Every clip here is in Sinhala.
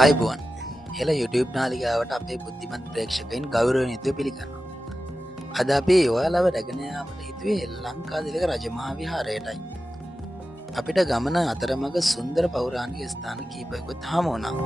ආයිබුවන් එල YouTube නාලිකාවට අපේ බුද්ධිමත් ප්‍රේක්ෂකයින් ගෞරවනීයව පිළිගන්නවා. අද අපි ඔයාලව රැගෙන යාමට හිතුවේ ලංකාදිලක රජමහා විහාරයටයි. අපිට ගමන අතරමඟ සුන්දර පෞරාණික ස්ථාන කීපයකුත් හමු වුණා.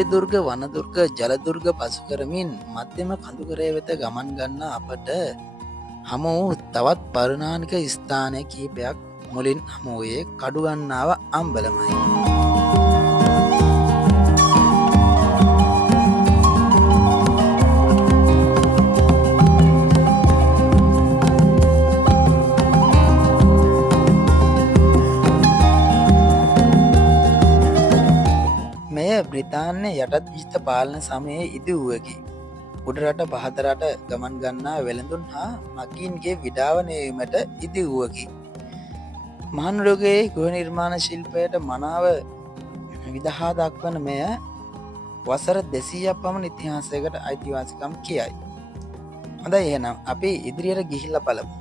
ගිරිදුර්ග වනදුර්ග ජලදුර්ග පසු කරමින් මධ්‍යම කඳුකරය වෙත ගමන් ගන්න අපට හමු වූ තවත් පරිණාමික ස්ථාන කීපයක් මුලින් හමු වූයේ කඩුගන්නාව අම්බලමයි. බ්‍රිතාන්‍ය යටත් විජිත පාලන සමයේ ඉදි වූවකි. උඩරට පහතරට ගමන් ගන්නා වෙළඳුන් හා මගීන්ගේ විඩාවනයීමට ඉදි වූවකි. මහනුවරගේ ගෘහ නිර්මාණ ශිල්පයට මනාව විදහා දක්වන මෙය වසර 200ක් පමණ ඉතිහාසයකට අයිතිවාසිකම් කියයි. හොඳයි එහෙනම් අපි ඉදිරියට ගිහිල්ලා බලමු.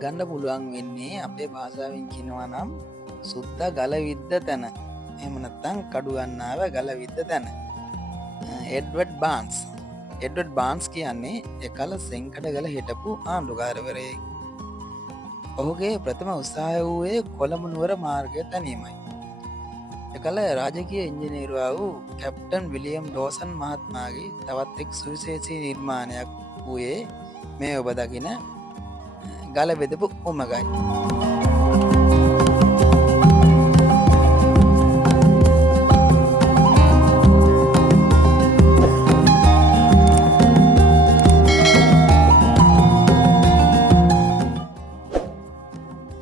දැක්ගන්න පුළුවන් වෙන්නේ අපේ භාෂාවෙන් කියනවා නම් සුද්දා ගල විද්ද තැන. එහෙම නැත්නම් කඩුගන්නාව ගල විද්ද තැන. එඩ්වඩ් බාන්ස් කියන්නේ එකල සෙන්කඩගල හිටපු ආණ්ඩුකාරවරයෙක්. ඔහුගේ ප්‍රථම උත්සාහය වූයේ කොළඹ නුවර මාර්ගය තැනීමයි. එකල රාජකීය ඉංජිනේරුවා වූ කැප්ටන් විලියම් ඩෝසන් මහත්මයාගේ තවත් එක් සුවිශේෂී නිර්මාණයක් වූයේ මේ ඔබ දකින ගල බෙදපු උමගයි.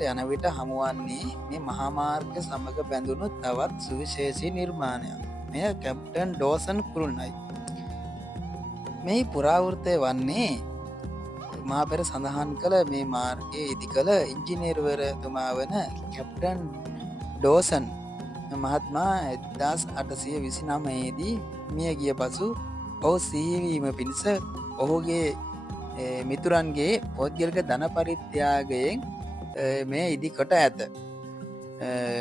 යන විට හමුවන්නේ මේ මහාමාර්ග සමග බැඳුණු තවත් සුවිශේෂී නිර්මාණයක්. මෙය කැප්ටන් ඩෝසන් කුරුල්ලයි. මේ පුරාවෘත්තය වන්නේ මා පෙර සඳහන් කළ මේ මාර්ගයේ ඉදි කළ ඉංජිනේරුවරතුමා වන කැප්ටන් ඩෝසන් මහත්මා 1829 දී මිය ගිය පසු ඔහු සිහිවීම පිණිස ඔහුගේ මිතුරන්ගේ පෞද්ගලික ධන පරිත්‍යාගයෙන් මේ ඉදි කොට ඇත.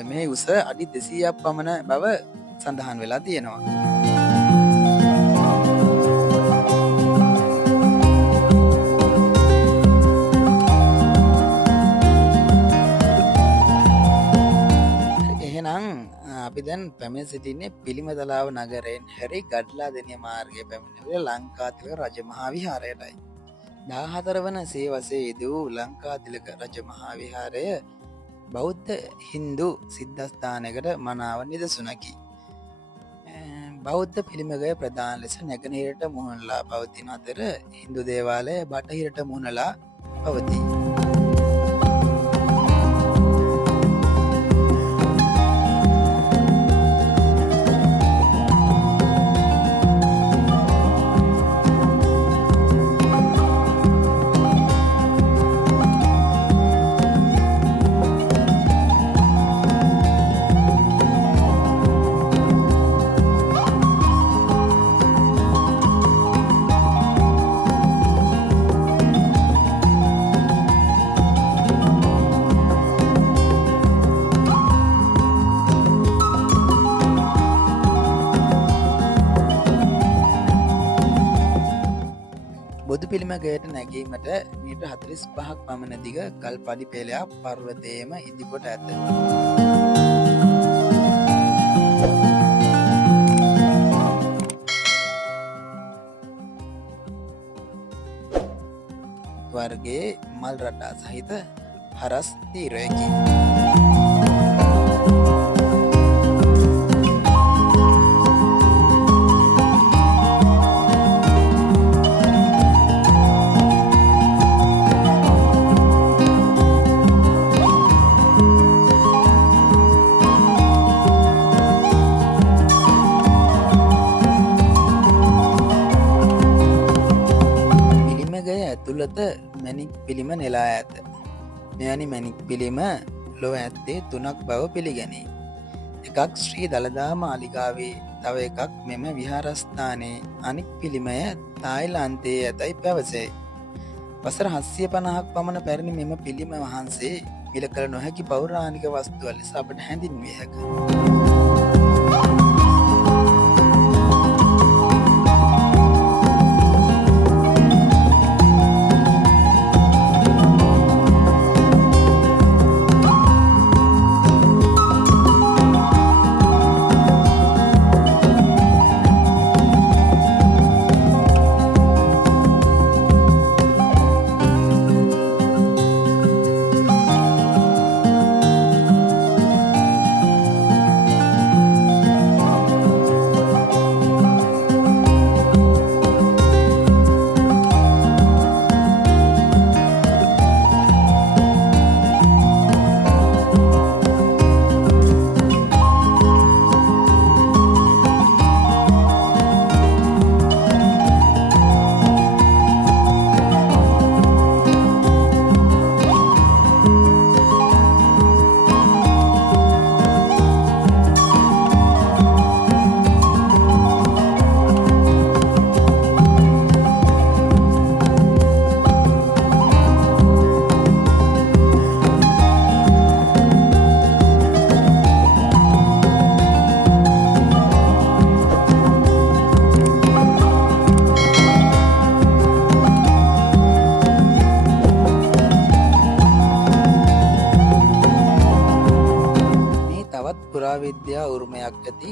මේ උස අඩි 200ක් පමණ බව සඳහන් වෙලා තියෙනවා. අපි දැන් පැමිණ සිටින්නේ පිළිමතලාව නගරයෙන් හැරි ගඩ්ලා දෙනිය මාර්ගයේ පැමිණෙන ලංකාතිලක රජමහා විහාරයටයි. 14 වන සියවසේ ඉදි වූ ලංකාතිලක රජමහා විහාරය බෞද්ධ හින්දු සිද්ධස්ථානයකට මනාව නිදසුනකි. බෞද්ධ පිළිමය ප්‍රධාන ලෙස නැගෙනහිරට මුහුණලා පවතින අතර හින්දු දේවාලය බටහිරට මුහුණලා පවතී. පිළිමගයට නැගීමට මීට 45ක් පමණ දිග ගල් පඩි පෙළයක් පර්වතයේම ඉදිකොට ඇත. වර්ගයේ මල් රටා සහිත හරස් තීරයකි. ඇතුළත මැණික් පිළිම නෙලා ඇත. මෙවැනි මැණික් පිළිම ලොව ඇත්තේ 3ක් බව පිළිගැනේ. එකක් ශ්‍රී දළදා මාලිගාවේ, තව එකක් මෙම විහාරස්ථානයේ, අනික් පිළිමය තායිලන්තයේ ඇතැයි පැවසේ. වසර 750ක් පමණ පැරණි මෙම පිළිම වහන්සේ මිල කළ නොහැකි පෞරාණික වස්තුව ලෙස අපට හැඳින්විය හැකියි. පුරාවිද්‍යා උරුමයක් ඇති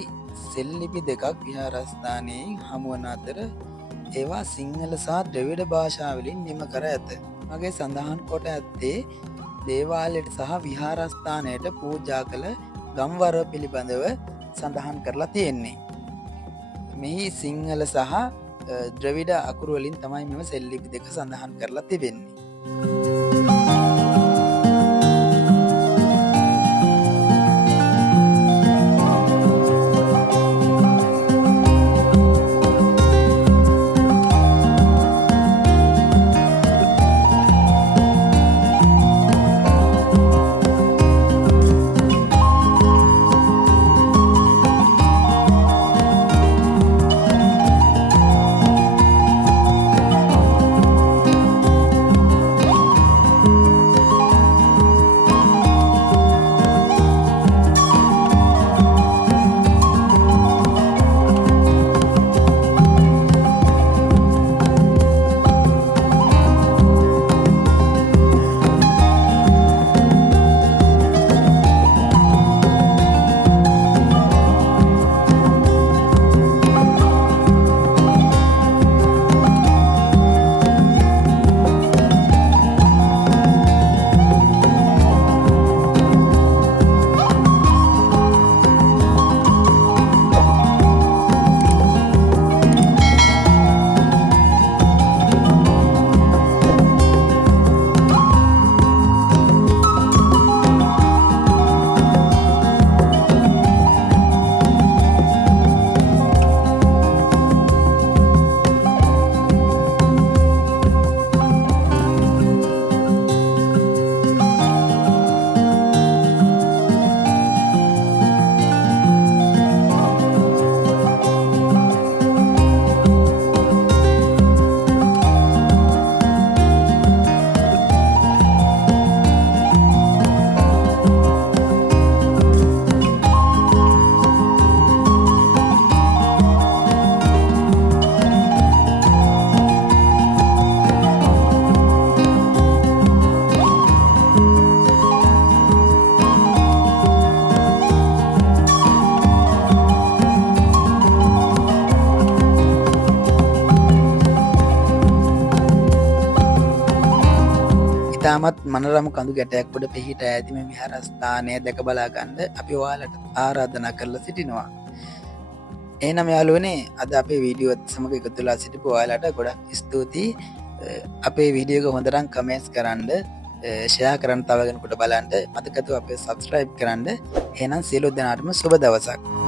සෙල්ලිපි දෙකක් විහාරස්ථානයේ හමුවන අතර ඒවා සිංහල සහ ද්‍රවිඩ භාෂාවලින් නිම කර ඇත. මගේ සඳහන් කොට ඇත්තේ දේවාලයට සහ විහාරස්ථානයට පූජා කළ ගම්වර පිළිබඳව සඳහන් කරලා තියෙන්නේ. මෙහි සිංහල සහ ද්‍රවිඩ අකුරු වලින් තමයි මෙම සෙල්ලිපි දෙක සඳහන් කරලා තිබෙන්නේ. ඉතාමත් මනරම කඳු ගැටයක් ගොඩ පිහිට ඇති මේ විහාරස්ථානය දැක බලා ගන්න අපි ඔයාලට ආරාධනා කරලා සිටිනවා. එහෙනම් යාළුවනේ අද අපේ වීඩියෝත් සමග එකතු වෙලා සිටපු ඔයාලට ගොඩක් ස්තුතියි. අපේ වීඩියෝ එක හොඳට කමෙන්ට්ස් කරන්න, ෂෙයා කරන්න, තව කෙනෙකුට බලන්න මතකද අපේ සබ්ස්ක්‍රයිබ් කරන්න. එහෙනම් සියලු දෙනාටම සුබ දවසක්.